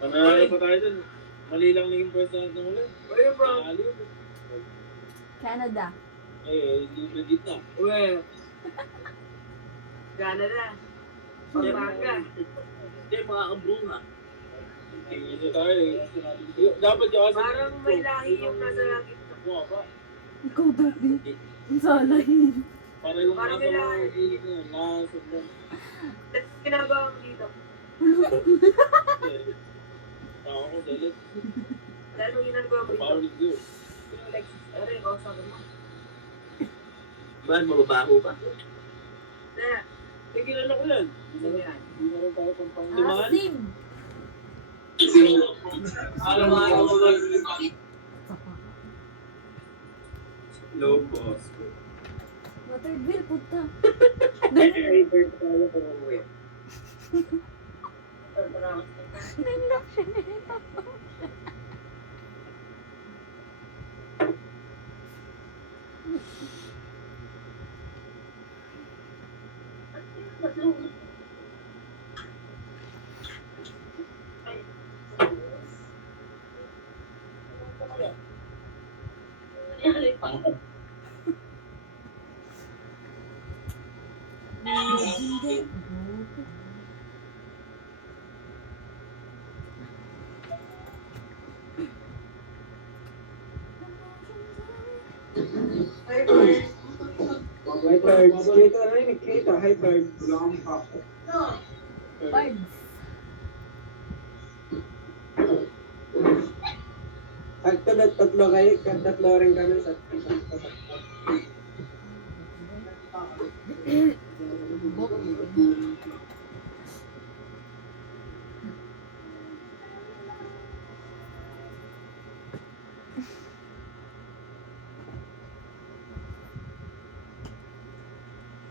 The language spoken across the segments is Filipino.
Panalo pa tayo dun. Mali lang naging pwesto natin ng ulit. Uy, bro. Canada. Libre gitna. Uy. Canada. Pampanga. Hindi, mga kabrunga. Tingin nyo tayo eh. Dapat yung kasi... Parang may lahi yung nasa langit. Nakuha pa. Ikaw, Daddy. Ang salahin. Para yung Parang nasa nila- mga ilig na yun. Nasa doon. Ginagawa ko dito. Ako ko dalit. Lalo ginagawa ko dito. Paulit yun. Yung like, ano yung kausap mo? Bahan, mababaho pa? Na, Eh, kilala ko yan. sige yan. Hindi na rin tayo pang Ah, pangtimahan. Sim. Araw-araw ko lang. Low boss. Waterville, puta. Nindok siya nito. High birds. Kita na rin, kita. High birds. Birds. Tatlo kayo, tatlo rin kami sa...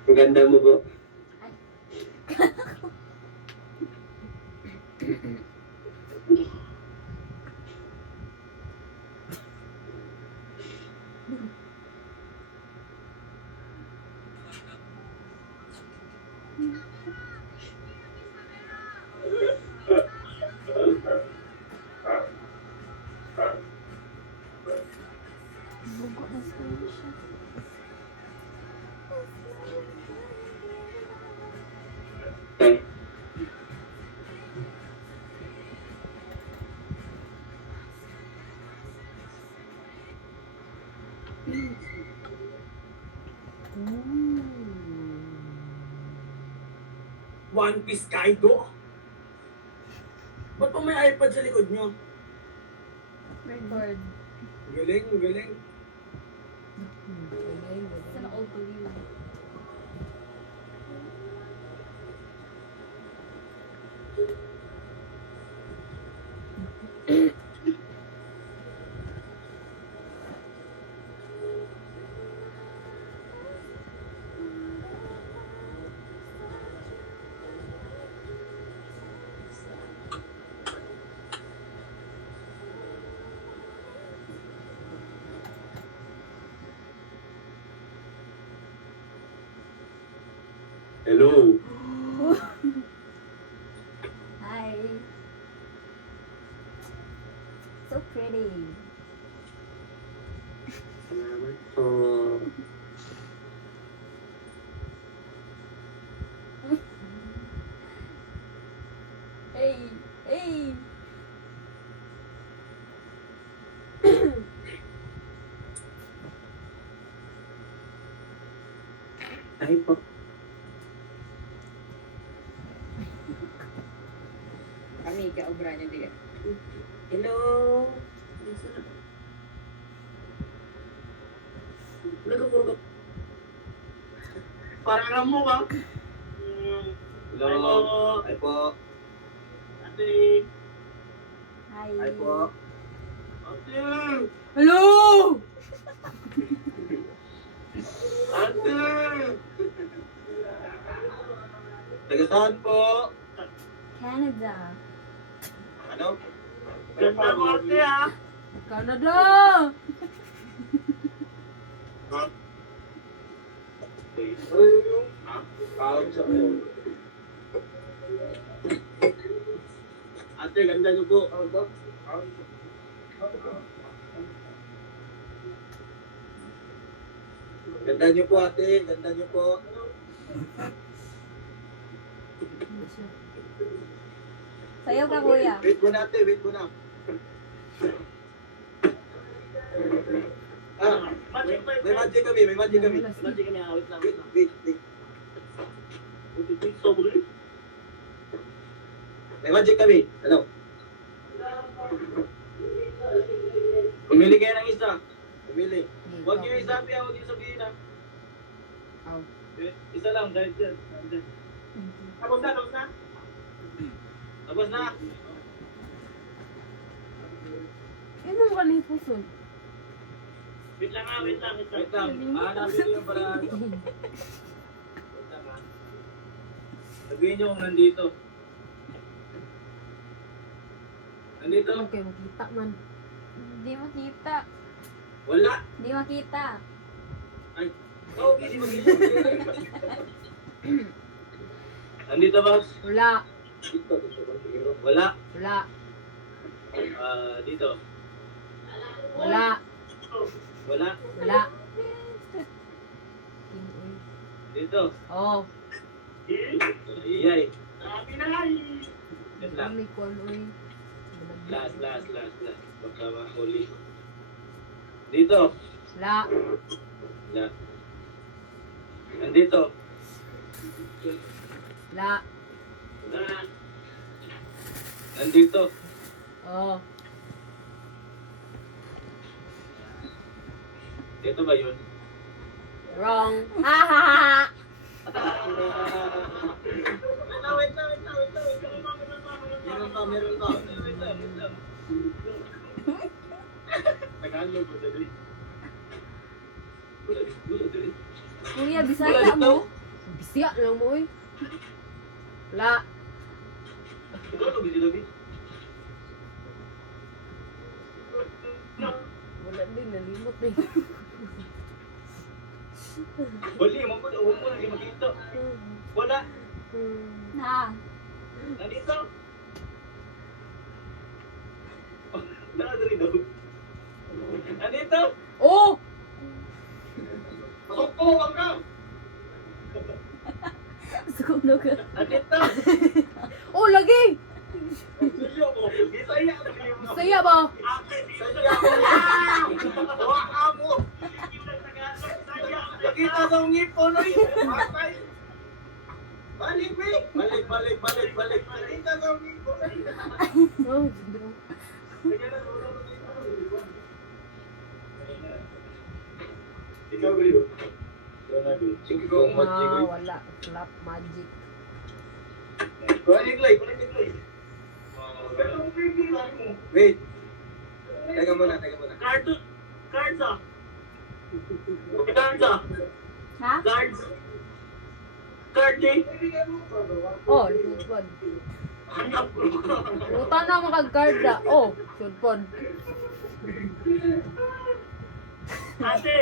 Ang ganda mo po. Bugo na siya. One Piece Kaido? Ba't pa may iPad sa likod nyo? Record. Galing, galing. Sana all to you. Hello. Hi. So pretty. Salamat po. Hey, hey. Ay po. Kami, kaobra niya din. Hello? Nagkakurgot. Parang alam mo ba? Hello. Ay po. Ate. Hi. Ay po. Ate. Hello! Ate. Taga saan po? Canada. Ano? Ganda mo ate ha. Canada! Ate, ganda niyo po. Ganda niyo po, ate. Ganda niyo po. Sayaw ka, kuya. Wait mo na, ate. Wait mo na. May magic kami. May magic kami. Magic kami. Wait lang. Wait. May magic kami. Ano? Pumili kayo ng isa. Pumili. Huwag niyo isabi, huwag niyo sabihin ha. Isa lang, dahil dyan. Tapos na. Tapos na. Ano mo kaling puso? Wait lang. Wait lang. Hanapin ko yung paraan. Wait lang ha. Sabihin niyo kung nandito. Nandito? Okay, makita man. Hindi makita. Wala. Hindi makita. Ay. Okay, di mag-isa. Nandito ba? Wala. Dito. Wala. Wala. Dito. Wala. Wala. Wala. Dito. Oh. Iyay. Yan lang. Kami ko uy. Last. Baka mahuli. Dito. Wala. Wala. Nandito. Wala. Wala. Nandito. Oh. Dito ba yun? Wrong. Ha ha ha. Wait lang. Meron pa. Wait lang. Tagalog ko dali. Kuya, bisaya mo. Bisya lang mo uy. Wala. Tagalog dito. Wala din, nalimot eh. Huli mo po lagi makita. Wala. Na. Nandito. Nakadali daw. Nandito. Oh! Pasok po, wag ka. Sunog ka. Nandito. Oh, lagi! Suyo mo. Bisaya na kayo mo. Saya ba? Saya mo. Huwag ka mo. Nakita sa ngipon na yun. Matay. Balik, me. Balik. Nakita sa ngipon na yun. Oh, Ikaw ba yun? Sige ko, magic ko. wala. Flap magic. Balik, Lay. Wait. Teka muna. Cards ah. Cards ah. Ha? Cards. Card eh. Oh, sulpon. Hanap ko. Uta na makag-guard na. Oh, sulpon. Ate.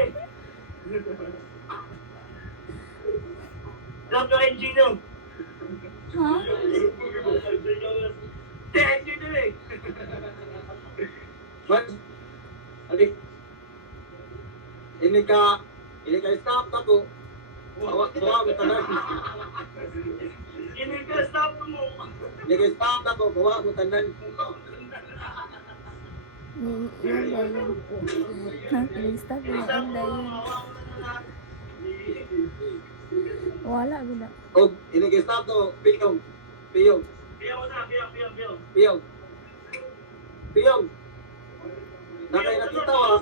Drop your engine no. Ha? Engine na eh. What? Adi. Ini ka stop ako. Bawa mo tanan. Ini ka stop mo. Ini ka stop ako, bawa mo tanan. Ha? Stop na ang dayon. Wala guna. Oh, ini ka stop to, piyong. Piyong. Nakay nakita wa.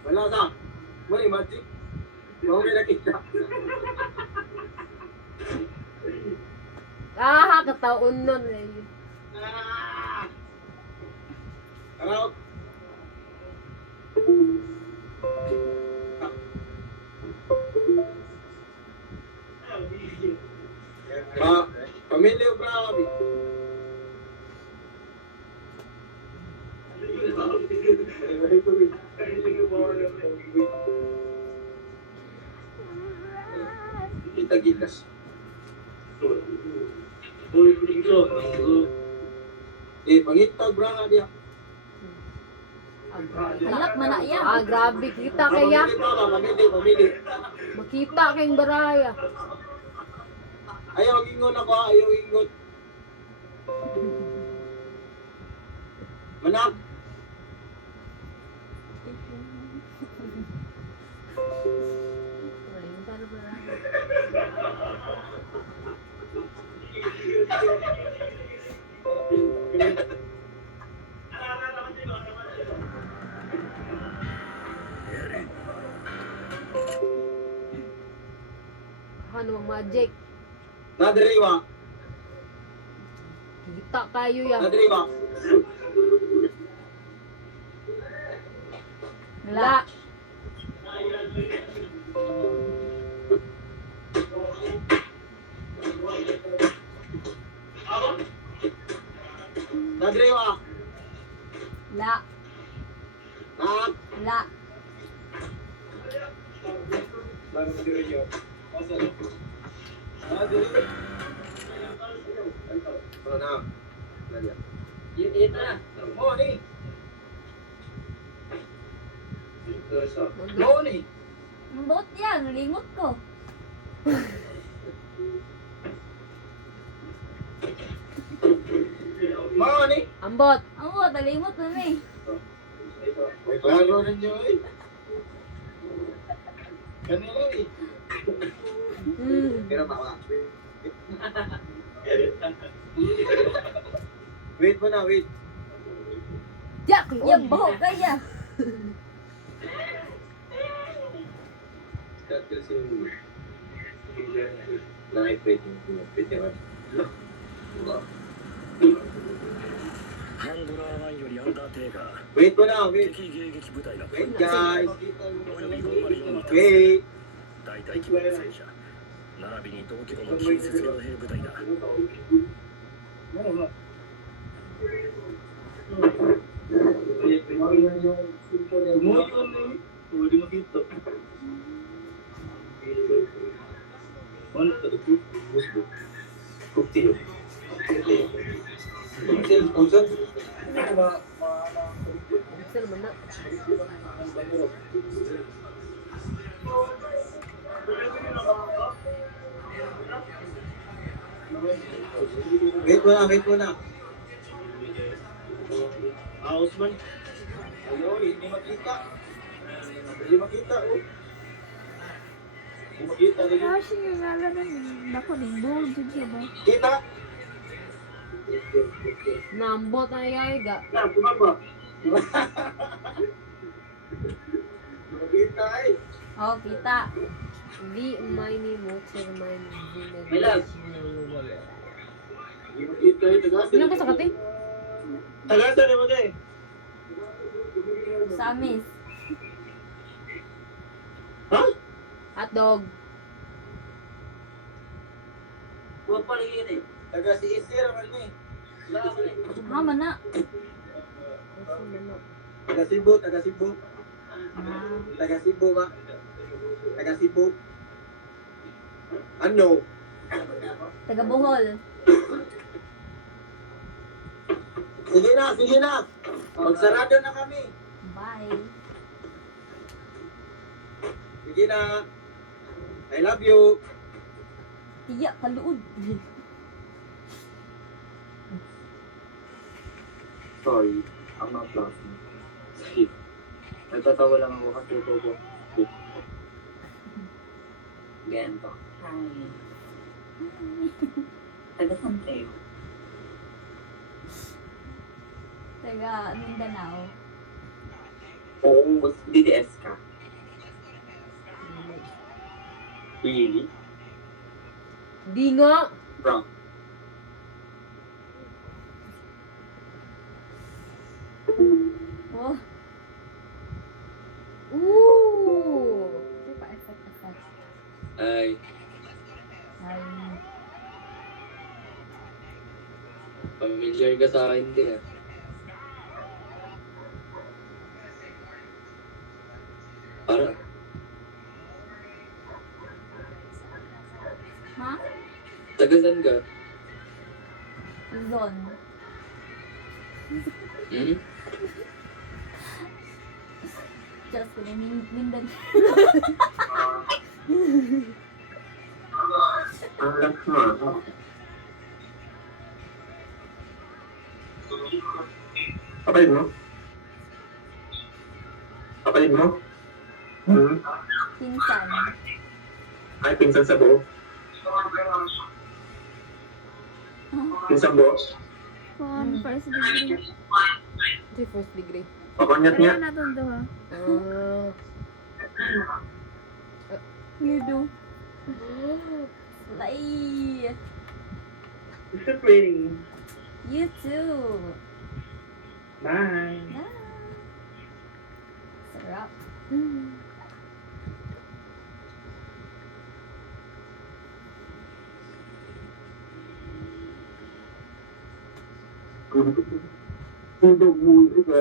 Wala sa. Muli magic. Mau may nakita. Ah, kataon nun eh. Araw. Pamilya o Brabi? tagilas. Pangitag bra nga diya. Halap man na iya. Ah, grabe. Kita kaya. Pamili. Makita kayong baraya. Ayaw ingon ako, ayaw ingon. Manak. Ano ang magic? Nadriwa. Kita kayo ya. Nadriwa. La. Nadriwa. La. Nak. La. Ano na? Nadya. Ito na. Oh, ni. No, ni. Ang bot yan. Lingot ko. Mao ni. Ambot. Ang bot. Nalimot na na eh. May klaro rin nyo eh. Kanina eh. Pero bawa. Wait mo na, wait. Jack. Yung baho kaya. Cut kasi yung... Nakipit yung pitiran. ハンドラー1よりアンダーテイカー Wait mo na, wait. 敵迎撃部隊だ Wait guys. および504に Wait. 大大規模の戦車並びに同規模の近接両兵部隊だ Saan naman na? Wait mo na, wait mo na. Osman. Ayaw, hindi makita. Hindi makita, oh. Hindi makita, hindi. Kasi yung ngalan na nako ni buhol dyan siya ba? Kita? Nambot na yay ga. Na, bumaba. Makita eh. Oh, kita. Di mine mo sir mine. May lag. Hindi makita eh. Tagasan. Sino ka sa kati? Tagasan naman eh. Sa amis. Ha? Hotdog. Huwag pa rin yun eh. Taga si Isir naman eh. Wala ka rin. Hama na. Taga Cebu, taga Cebu. Ah. Taga Cebu ba? Taga Cebu. Ano? Taga Bohol. Sige na, sige na. Magsarado na kami. Bye. Sige na. I love you. Tiyak, kaluod. Sorry, I'm not laughing. Skip. Nagtatawa lang ako kasi ito ko. Skip. Ganito. Hi. Taga-san kayo? Taga Mindanao. Oo, DDS ka. Really? Di nga. Wrong. Oh. Ooh. Ito pa, effect. Ay, Ay. familiar ka sa akin din ah. Para. Ha? Tagasan ka? Luzon. Hmm? Just kidding. Mindanao. Ang lakas mo. Kapatid mo? Kapatid mo? Hmm? Pinsan. Ay, pinsan sa buo. Pinsan buo. First degree. Di first degree. Pakonyat niya. Kaya natin to ha. You do. Slay. It's so pretty. You too. Bye. Ah. Sarap. Kung daw umuwi ka,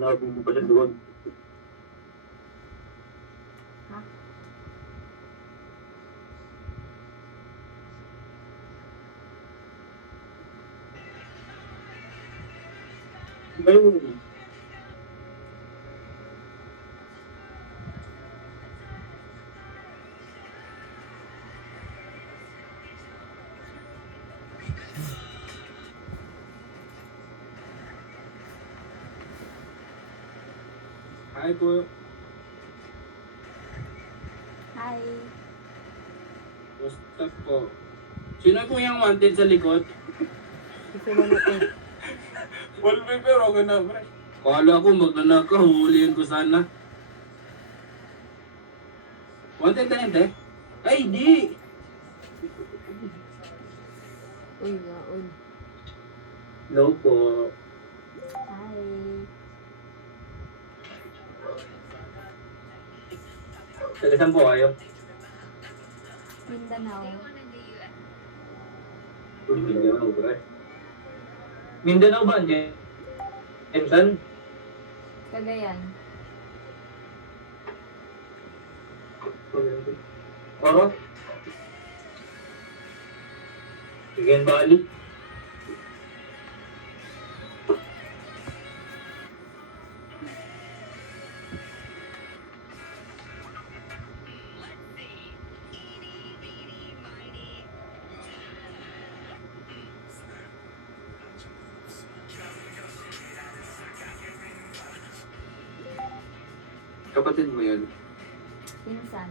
nabing mo pa siya doon. Ayun. Hi po. Hi. Basta po. Sino po yung wanted sa likod? Gusto mo na to. Wallpaper, okay na pre. Kala ko magnanakaw, huhulihin ko sana. Wanted na hindi? Ay, di! Uy, naon. Hello po. Hi. Saan po kayo? Mindanao. Mindanao ba? Mindanao ba? Jensen? Cagayan. Oo. Again, Bali. Kapatid mo yun? Pinsan.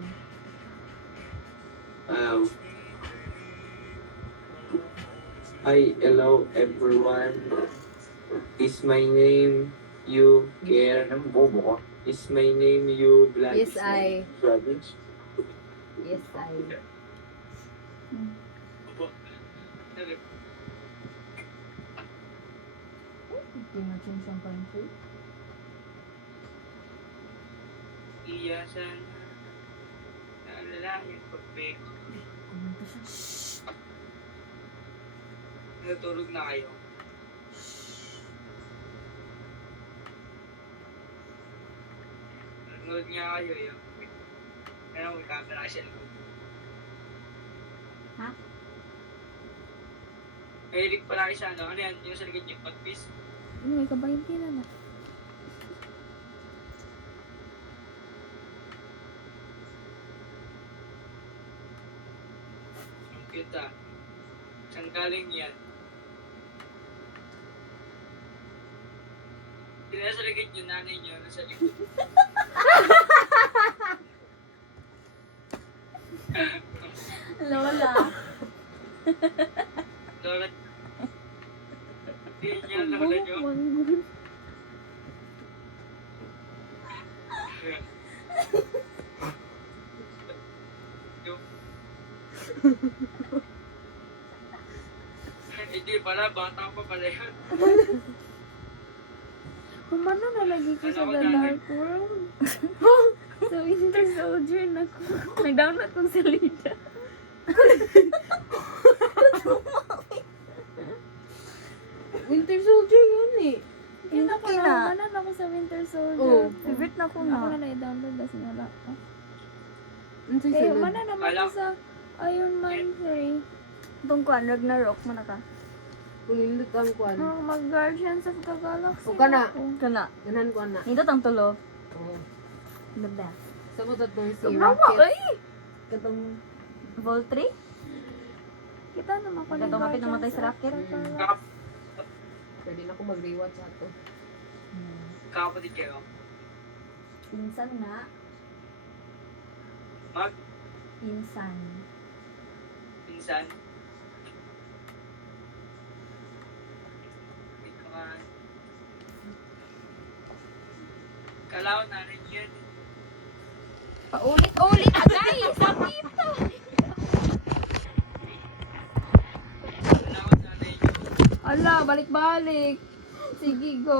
Hi, hello everyone. Is my name you care? Is my name you black? Yes, I. Brothers? Yes, I. Hindi mo chinsang country. Iyasan na lalaki pagpig. Kumanta siya. Shhh. Natulog na kayo. Nanood nga kayo yun. Ano, may camera siya. Ha? Mahilig pala kayo sa ano. Ano yan? Yung sa likod yung pag-piece. May kabayin ka na. Ang cute ah. Saan galing yan? Hindi na sa likod yung nanay niyo. Nasa likod. Lola. Lola. Hindi niya lola niyo. Hindi pala, bata pa pala yun. Kumano nalagi ko sa The Dark World? Sa Winter Soldier na ko. Nag-download kong salida. Winter Soldier yun eh. Yun ako Okay na. na. Manan ako sa Winter Soldier. Oo. Favorite na ko Ako na. na na-download kasi wala ko. Ano sa'yo Eh, sunod? manan naman ko sa Iron Man 3. Itong kuan, Ragnarok mo na ka. Kung nindot ang kuan. Mag-Guardians of the Galaxy. O ka na. Kana. Ganan kuan na. Nindot ang tulo. Oo. The best. Sa mo tatong si Nawa, Rocket. ay! Katong Vol 3? Kita naman ko Katong kapit namatay sa Rocket. pwede na ako mag-rewatch ato. Kapatid kayo. Insan na. Mag? Insan. Pinsan. Ikaw nga. Kalaw na rin yun. Paulit-ulit, agay! Sakit to! Kalaw na rin yun. Ala, balik-balik. Sige, go.